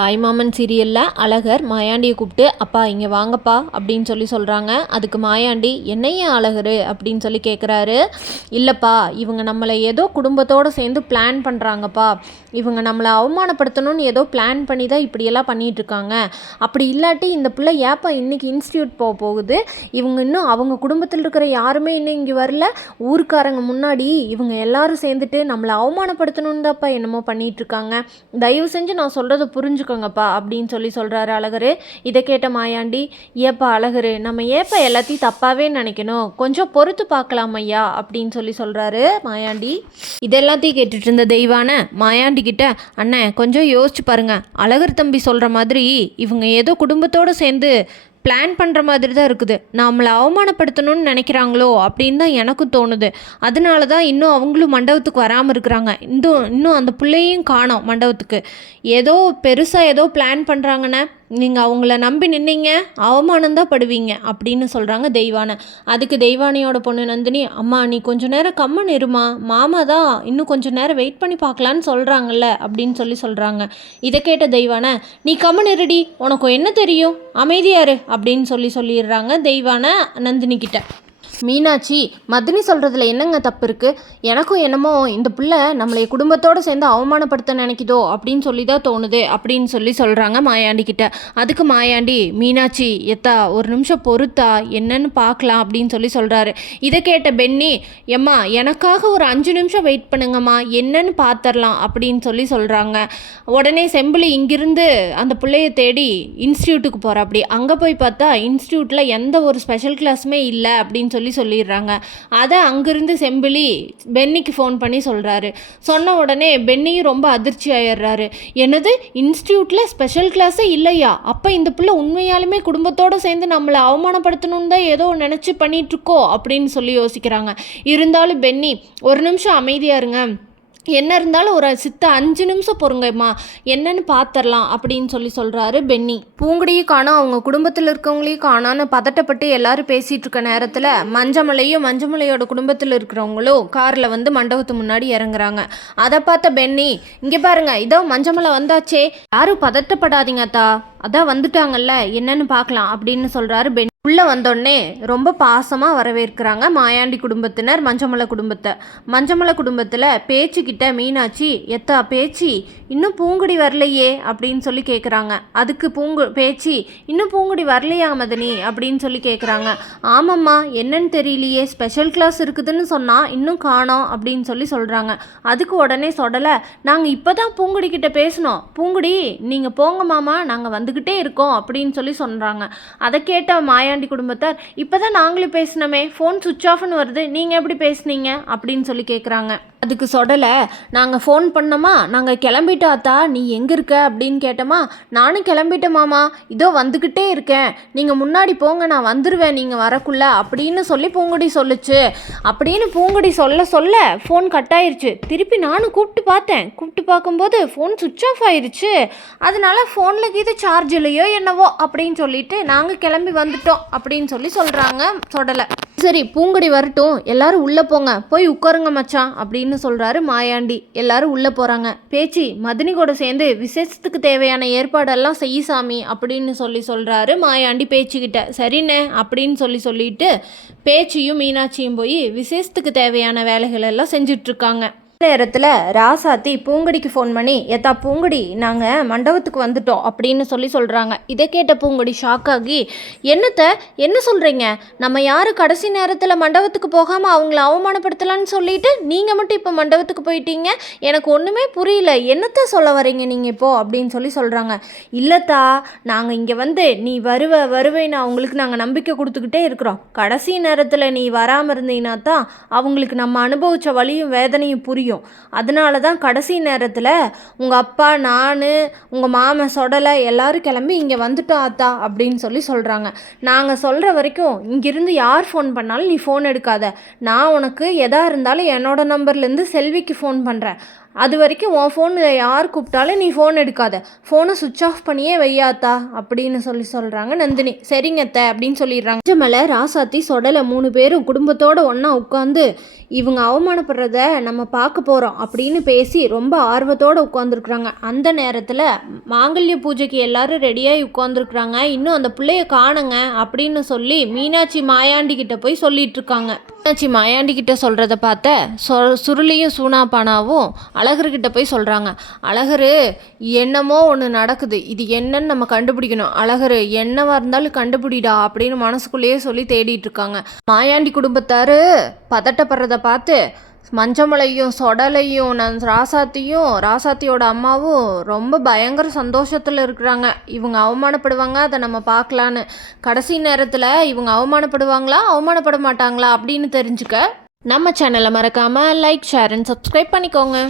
தாய்மாமன் சீரியலில் அழகர் மாயாண்டியை கூப்பிட்டு அப்பா இங்கே வாங்கப்பா அப்படின்னு சொல்கிறாங்க. அதுக்கு மாயாண்டி என்னையா அழகர் அப்படின்னு சொல்லி கேட்குறாரு. இல்லைப்பா, இவங்க நம்மளை ஏதோ குடும்பத்தோடு சேர்ந்து பிளான் பண்ணுறாங்கப்பா. இவங்க நம்மளை அவமானப்படுத்தணும்னு ஏதோ பிளான் பண்ணி தான் இப்படியெல்லாம் பண்ணிகிட்ருக்காங்க. அப்படி இல்லாட்டி இந்த பிள்ளை ஏப்பா இன்றைக்கி இன்ஸ்டியூட் போகுது, இவங்க இன்னும் அவங்க குடும்பத்தில் இருக்கிற யாருமே இன்னும் இங்கே வரல, ஊருக்காரங்க முன்னாடி இவங்க எல்லாரும் சேர்ந்துட்டு நம்மளை அவமானப்படுத்தணுன்னு தான்ப்பா என்னமோ பண்ணிகிட்ருக்காங்க. தயவு செஞ்சு நான் சொல்கிறத புரிஞ்சுக்கோங்கப்பா அப்படின்னு சொல்கிறாரு அழகர். இதை கேட்ட மாயாண்டி, ஏப்பா அழகர், நம்ம ஏப்பா எல்லாத்தையும் தப்பாகவே நினைக்கணும், கொஞ்சம் பொறுத்து பார்க்கலாம் ஐயா அப்படின்னு சொல்கிறாரு மாயாண்டி. இதெல்லாத்தையும் கேட்டுட்டு இருந்த தெய்வான மாயாண்டி கிட்ட, அண்ணன் கொஞ்சம் யோசிச்சு பாருங்க, அழகர் தம்பி சொல்கிற மாதிரி இவங்க ஏதோ குடும்பத்தோடு சேர்ந்து பிளான் பண்ணுற மாதிரி தான் இருக்குது, நம்மளை அவமானப்படுத்தணும்னு நினைக்கிறாங்களோ அப்படின்னு தான் எனக்கும் தோணுது. அதனால தான் இன்னும் அவங்களும் மண்டபத்துக்கு வராமல் இருக்கிறாங்க. இன்னும் அந்த பிள்ளையும் காணோம் மண்டபத்துக்கு. ஏதோ பெருசாக ஏதோ பிளான் பண்ணுறாங்கண்ணே, நீங்கள் அவங்கள நம்பி நின்னீங்க அவமானந்தான் படுவீங்க அப்படின்னு சொல்கிறாங்க தெய்வானை. அதுக்கு தெய்வானையோட பொண்ணு நந்தினி, அம்மா நீ கொஞ்சம் நேரம் கம்மன் இருமா, மாமா தான் இன்னும் கொஞ்சம் நேரம் வெயிட் பண்ணி பார்க்கலான்னு சொல்கிறாங்கல்ல அப்படின்னு சொல்கிறாங்க. இதை கேட்ட தெய்வானை, நீ கம்மன் இருடி, உனக்கு என்ன தெரியும், அமைதியாரு அப்படின்னு சொல்லிடுறாங்க தெய்வானை நந்தினி கிட்ட. மீனாட்சி, மதினி சொல்கிறதுல என்னங்க தப்பு இருக்குது? எனக்கும் என்னமோ இந்த பிள்ளை நம்மளை குடும்பத்தோடு சேர்ந்து அவமானப்படுத்த நினைக்குதோ அப்படின்னு தான் தோணுது அப்படின்னு சொல்கிறாங்க மாயாண்டி கிட்ட. அதுக்கு மாயாண்டி, மீனாட்சி எத்தா ஒரு நிமிஷம் பொறுத்தா என்னன்னு பார்க்கலாம் அப்படின்னு சொல்கிறாரு. இதை கேட்ட பென்னி, எம்மா எனக்காக ஒரு 5 நிமிஷம் வெயிட் பண்ணுங்கம்மா, என்னன்னு பார்த்துடலாம் அப்படின்னு சொல்கிறாங்க. உடனே செம்பிளி இங்கிருந்து அந்த பிள்ளைய தேடி இன்ஸ்டியூட்டுக்கு போகிறா. அப்படி அங்கே போய் பார்த்தா இன்ஸ்டியூட்டில் எந்த ஒரு ஸ்பெஷல் கிளாஸுமே இல்லை அப்படின்னு சொல்லிடுறாங்க. அதை அங்கிருந்து செம்பிளி பென்னிக்கு ஃபோன் பண்ணி சொல்கிறாரு. சொன்ன உடனே பென்னியும் ரொம்ப அதிர்ச்சி ஆயிடுறாரு. என்னது, இன்ஸ்டியூட்டில் ஸ்பெஷல் கிளாஸே இல்லையா? அப்போ இந்த பிள்ளை உண்மையாலுமே குடும்பத்தோடு சேர்ந்து நம்மளை அவமானப்படுத்தணுன்னு தான் ஏதோ நினச்சி பண்ணிகிட்ருக்கோ அப்படின்னு யோசிக்கிறாங்க. இருந்தாலும் பென்னி ஒரு நிமிஷம் அமைதியாக இருங்க, என்ன இருந்தாலும் ஒரு 5 நிமிஷம் பொறுங்கம்மா, என்னன்னு பார்த்துடலாம் அப்படின்னு சொல்கிறாரு பென்னி. பூங்குடியும் காணோம், அவங்க குடும்பத்தில் இருக்கவங்களையும் காணோன்னு பதட்டப்பட்டு எல்லாரும் பேசிகிட்டு இருக்க நேரத்தில் மஞ்சமலையோட குடும்பத்தில் இருக்கிறவங்களும் காரில் வந்து மண்டபத்து முன்னாடி இறங்குறாங்க. அதை பார்த்த பென்னி, இங்கே பாருங்க, இதோ மஞ்சமலை வந்தாச்சே, யாரும் பதட்டப்படாதீங்க அத்தா, அதான் வந்துட்டாங்கல்ல, என்னன்னு பார்க்கலாம் அப்படின்னு சொல்கிறாரு பென்னி. உள்ளே வந்தோடனே ரொம்ப பாசமாக வரவேற்கிறாங்க மாயாண்டி குடும்பத்தினர் மஞ்சமலை குடும்பத்தில் பேச்சுக்கிட்ட மீனாட்சி, எத்தா பேச்சு இன்னும் பூங்குடி வரலையே அப்படின்னு கேட்குறாங்க. அதுக்கு பேச்சு, இன்னும் பூங்குடி வரலையா மதனி அப்படின்னு கேட்குறாங்க. ஆமாம்மா, என்னன்னு தெரியலையே, ஸ்பெஷல் கிளாஸ் இருக்குதுன்னு சொன்னால் இன்னும் காணோம் அப்படின்னு சொல்கிறாங்க. அதுக்கு உடனே சொடலை, நாங்கள் இப்போ தான் பூங்குடி கிட்ட பேசினோம், பூங்குடி நீங்கள் போங்க மாமா, நாங்கள் வந்துக்கிட்டே இருக்கோம் அப்படின்னு சொல்கிறாங்க. அதை கேட்ட மாயாண்டி குடும்பத்தார், இப்போதான் நாங்களும் பேசினோமே, ஃபோன் சுவிட்ச் ஆஃப்னு வருது, நீங்கள் எப்படி பேசுனீங்க அப்படின்னு கேட்குறாங்க. அதுக்கு சொடலை, நாங்கள் ஃபோன் பண்ணோமா, நாங்கள் கிளம்பிட்டோம் அத்தா, நீ எங்கே இருக்க அப்படின்னு கேட்டோமா, நானும் கிளம்பிட்டேன் மாமா, இதோ வந்துக்கிட்டே இருக்கேன், நீங்கள் முன்னாடி போங்க, நான் வந்துடுவேன் நீங்கள் வரக்குள்ள அப்படின்னு பூங்குடி சொல்லுச்சு. அப்படின்னு பூங்குடி சொல்ல ஃபோன் கட் ஆயிடுச்சு. திருப்பி நானும் கூப்பிட்டு பார்க்கும்போது ஃபோன் சுவிட்ச் ஆஃப் ஆயிடுச்சு. அதனால ஃபோனில் இது சார்ஜ் இல்லையோ என்னவோ அப்படின்னு சொல்லிட்டு நாங்கள் கிளம்பி வந்துட்டோம் அப்படின்னு சொல்கிறாங்க சொடலை. சரி பூங்குடி வரட்டும், எல்லாரும் உள்ளே போங்க, போய் உட்காருங்க மச்சான் அப்படின்னு சொல்கிறாரு மாயாண்டி. எல்லாரும் உள்ளே போகிறாங்க. பேச்சு மதினி கூட சேர்ந்து விசேஷத்துக்கு தேவையான ஏற்பாடெல்லாம் செய்ய சாமி அப்படின்னு சொல்கிறாரு மாயாண்டி பேச்சுக்கிட்ட. சரிண்ணே அப்படின்னு சொல்லிட்டு பேச்சியும் மீனாட்சியும் போய் விசேஷத்துக்கு தேவையான வேலைகள் எல்லாம் செஞ்சிட்ருக்காங்க. நேரத்தில் ராசாத்தி பூங்குடிக்கு ஃபோன் பண்ணி, எத்தா பூங்குடி, நாங்கள் மண்டபத்துக்கு வந்துட்டோம் அப்படின்னு சொல்கிறாங்க. இதை கேட்ட பூங்குடி ஷாக் ஆகி, என்ன சொல்கிறீங்க, நம்ம யாரும் கடைசி நேரத்தில் மண்டபத்துக்கு போகாமல் அவங்கள அவமானப்படுத்தலான்னு சொல்லிட்டு நீங்கள் மட்டும் இப்போ மண்டபத்துக்கு போயிட்டீங்க, எனக்கு ஒன்றுமே புரியல, என்னத்தை சொல்ல வரீங்க நீங்கள் இப்போது அப்படின்னு சொல்கிறாங்க. இல்லைத்தா, நாங்கள் இங்கே வந்து நீ வருவேன்னு அவங்களுக்கு நாங்கள் நம்பிக்கை கொடுத்துக்கிட்டே இருக்கிறோம், கடைசி நேரத்தில் நீ வராமல் இருந்தீங்கன்னா தான் அவங்களுக்கு நம்ம அனுபவித்த வலியும் வேதனையும் புரியும், அதனால தான் கடைசி நேரத்தில் உங்கள் அப்பா, நான், உங்கள் மாமன் சொடலை எல்லாரும் கிளம்பி இங்கே வந்துட்டோம் அத்தா அப்படின்னு சொல்கிறாங்க. நாங்கள் சொல்கிற வரைக்கும் இங்கிருந்து யார் ஃபோன் பண்ணாலும் நீ ஃபோன் எடுக்காத, நான் உனக்கு எதாக இருந்தாலும் என்னோட நம்பர்லேருந்து செல்விக்கு ஃபோன் பண்ணுறேன், அது வரைக்கும் உன் ஃபோனில் யார் கூப்பிட்டாலும் நீ ஃபோன் எடுக்காத, ஃபோனை சுவிட்ச் ஆஃப் பண்ணியே வையாத்தா அப்படின்னு சொல்கிறாங்க நந்தினி. சரிங்க அத்தை அப்படின்னு சொல்லிடுறாங்க. மஞ்சமலை, ராசாத்தி, சொடலை 3 பேரும் குடும்பத்தோடு ஒன்றா உட்காந்து இவங்க அவமானப்படுறத நம்ம பார்க்க போகிறோம் அப்படின்னு பேசி ரொம்ப ஆர்வத்தோடு உட்காந்துருக்குறாங்க. அந்த நேரத்தில் மாங்கல்ய பூஜைக்கு எல்லாரும் ரெடியாகி உட்காந்துருக்குறாங்க. இன்னும் அந்த பிள்ளைய காணுங்க அப்படின்னு சொல்லி மீனாட்சி மாயாண்டி கிட்ட போய் சொல்லிட்டு இருக்காங்க. மீனாட்சி மாயாண்டி கிட்ட சொல்கிறத பார்த்த சுருளியும் சூனாப்பானாவும் அழகர்கிட்ட போய் சொல்கிறாங்க. அழகரு, என்னமோ ஒன்று நடக்குது, இது என்னன்னு நம்ம கண்டுபிடிக்கணும். அழகரு, என்னவா இருந்தாலும் கண்டுபிடிடா அப்படின்னு மனசுக்குள்ளேயே சொல்லி தேடிட்டு இருக்காங்க. மாயாண்டி குடும்பத்தார் பதட்டப்படுறத பார்த்து மஞ்சமலையும் சொடலையும் ராசாத்தியோட அம்மாவும் ரொம்ப பயங்கர சந்தோஷத்தில் இருக்கிறாங்க. இவங்க அவமானப்படுவாங்க, அதை நம்ம பார்க்கலான்னு. கடைசி நேரத்தில் இவங்க அவமானப்படுவாங்களா அவமானப்பட மாட்டாங்களா அப்படின்னு தெரிஞ்சுக்க நம்ம சேனலை மறக்காமல் லைக், ஷேர் அண்ட் சப்ஸ்கிரைப் பண்ணிக்கோங்க.